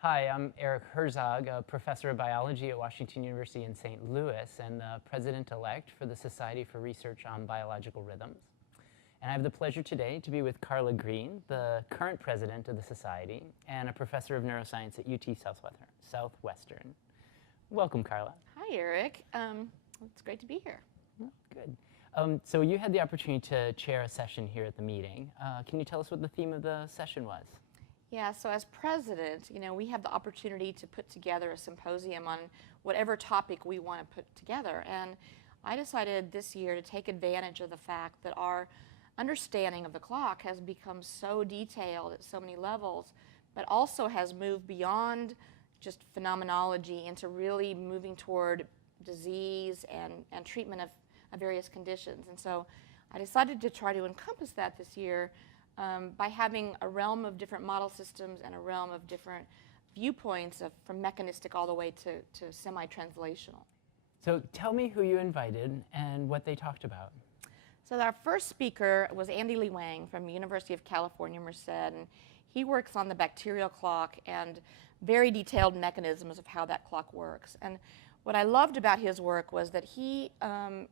Hi, I'm Erik Herzog, a professor of biology at Washington University in St. Louis and the president-elect for the Society for Research on Biological Rhythms. And I have the pleasure today to be with Carla Green, the current president of the Society and a professor of neuroscience at UT Southwestern. Welcome, Carla. Hi, Erik. It's great to be here. Oh, good. So you had the opportunity to chair a session here at the meeting. Can you tell us what the theme of the session was? Yeah, so as president, we have the opportunity to put together a symposium on whatever topic we want to put together. And I decided this year to take advantage of the fact that our understanding of the clock has become so detailed at so many levels, but also has moved beyond just phenomenology into really moving toward disease and treatment of various conditions. And so I decided to try to encompass that this year by having a realm of different model systems and a realm of different viewpoints from mechanistic all the way to semi-translational. So tell me who you invited and what they talked about. So our first speaker was Andy Lee Wang from the University of California, Merced, and he works on the bacterial clock and very detailed mechanisms of how that clock works. And what I loved about his work was that he,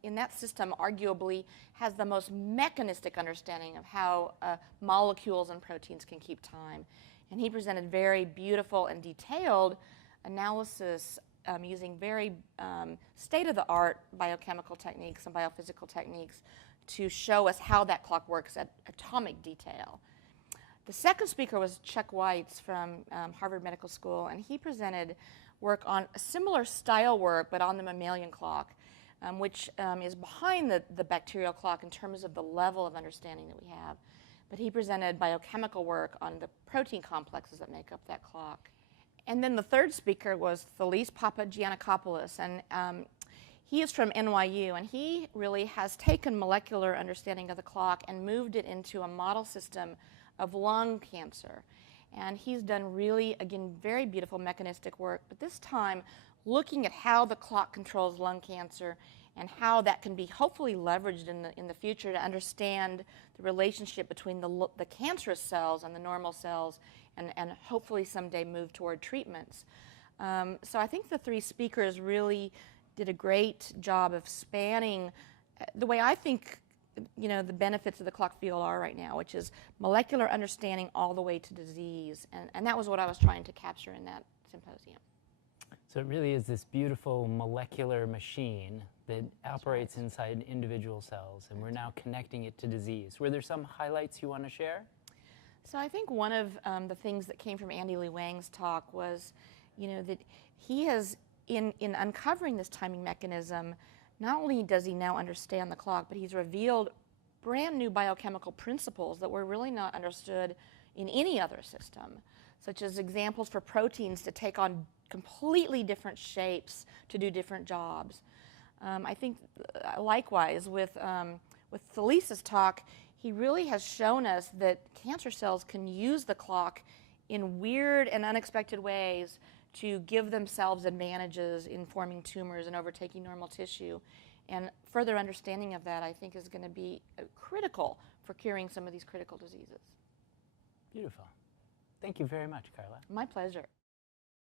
in that system, arguably has the most mechanistic understanding of how molecules and proteins can keep time. And he presented very beautiful and detailed analysis using very state-of-the-art biochemical techniques and biophysical techniques to show us how that clock works at atomic detail. The second speaker was Chuck Weitz from Harvard Medical School, and he presented work on a similar style work, but on the mammalian clock, which is behind the bacterial clock in terms of the level of understanding that we have. But he presented biochemical work on the protein complexes that make up that clock. And then the third speaker was Thalys Papagiannakopoulos, and he is from NYU, and he really has taken molecular understanding of the clock and moved it into a model system of lung cancer. And he's done really, again, very beautiful mechanistic work, but this time looking at how the clock controls lung cancer and how that can be hopefully leveraged in the future to understand the relationship between the cancerous cells and the normal cells and hopefully someday move toward treatments. So I think the three speakers really did a great job of spanning the way I think the benefits of the clock field are right now, which is molecular understanding all the way to disease. And that was what I was trying to capture in that symposium. So it really is this beautiful molecular machine that operates inside individual cells, and we're now connecting it to disease. Were there some highlights you want to share? So I think one of the things that came from Andy Lee Wang's talk was, that he has, in uncovering this timing mechanism, not only does he now understand the clock, but he's revealed brand new biochemical principles that were really not understood in any other system, such as examples for proteins to take on completely different shapes to do different jobs. I think likewise with Thalys's talk, he really has shown us that cancer cells can use the clock in weird and unexpected ways to give themselves advantages in forming tumors and overtaking normal tissue. And further understanding of that, I think, is going to be critical for curing some of these critical diseases. Beautiful. Thank you very much, Carla. My pleasure.